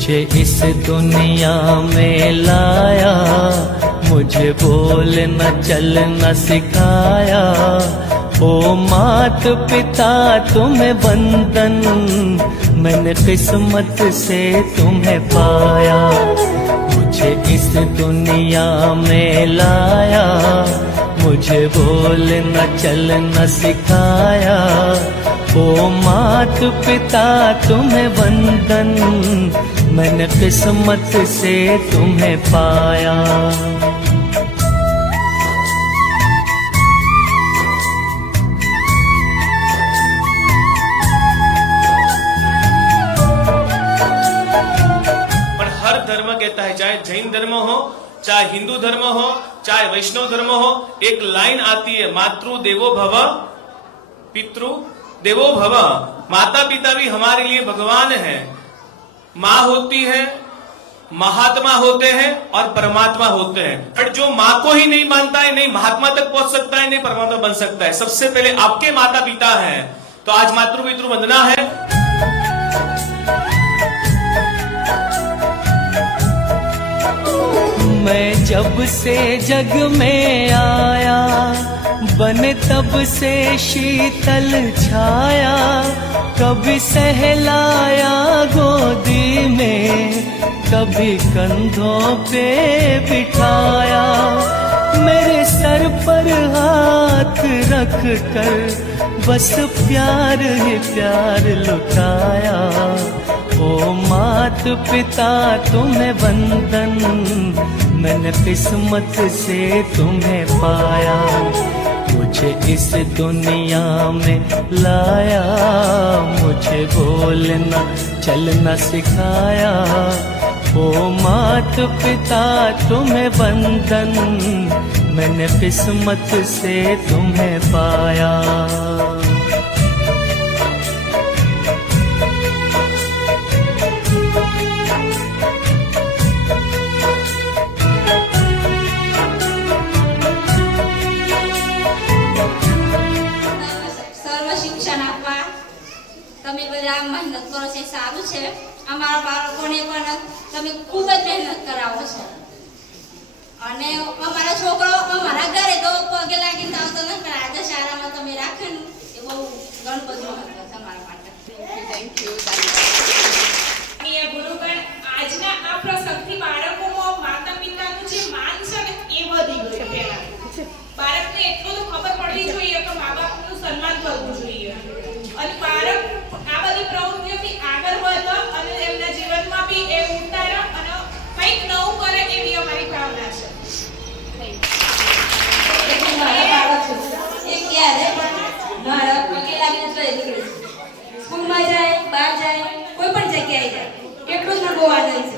मुझे इस दुनिया में लाया, मुझे बोलना चलना सिखाया। ओ मात पिता तुम्हें वंदन, मैंने किस्मत से तुम्हें पाया। मुझे इस दुनिया में लाया, मुझे बोलना चलना सिखाया। ओ मात पिता तुम्हें वंदन, मैंने किस्मत से तुम्हें पाया। धर्म कहता है, चाहे जैन धर्म हो, चाहे हिंदू धर्म हो, चाहे वैष्णव धर्म हो, एक लाइन आती है, मातृ देवो भव पितृ देवो भव। माता पिता भी हमारे लिए भगवान है। माँ होती है, महात्मा होते हैं और परमात्मा होते हैं। पर जो माँ को ही नहीं मानता है, नहीं महात्मा तक पहुंच सकता है, नहीं परमात्मा बन सकता है। सबसे पहले आपके माता पिता हैं, तो आज मातृ पितृ वंदना है। मैं जब से जग में आया, बने तब से शीतल छाया। कभी सहलाया गोदी में, कभी कंधों पे बिठाया। मेरे सर पर हाथ रख कर बस प्यार ही प्यार लुटाया। ओ मात पिता तुम्हें वंदन, मैंने किस्मत से तुम्हें पाया। मुझे इस दुनिया में लाया, मुझे बोलना चलना सिखाया। ओ मात पिता तुम्हें वंदन, मैंने किस्मत से तुम्हें पाया। તમે બધા મહેનત કરો છો, સારું છે। અમારા બાળકોને પણ તમે ખૂબ જ મહેનત કરાવો છો અને અમારા છોકરો અમારા ઘરે તો પગે લાગીને આવતો ન કરે, આજે શાળામાં તમે રાખે ને એ બહુ ઘણું બધું મહત્વ છે અમારા માટે। થેન્ક યુ ગુરુગણ। આજના આ પ્રસંગથી બાળકોમાં માતા પિતાનું જે માન છે ને એ વધી ગયું છે। પહેલા બાળકને એટલું તો ખબર પડવી જોઈએ કે મા બાપનું સન્માન કરવું જોઈએ અને બાળક આ બધી પ્રવૃત્તિઓથી આગળ વધે અને એમના જીવનમાં બી એ ઉતારે અને કંઈક નવું કરે એવી અમારી ભાવના છે। સ્કૂલમાં જાય, બહાર જાય, કોઈ પણ જગ્યાએ જાય, કેટલું જ બહુ આનંદ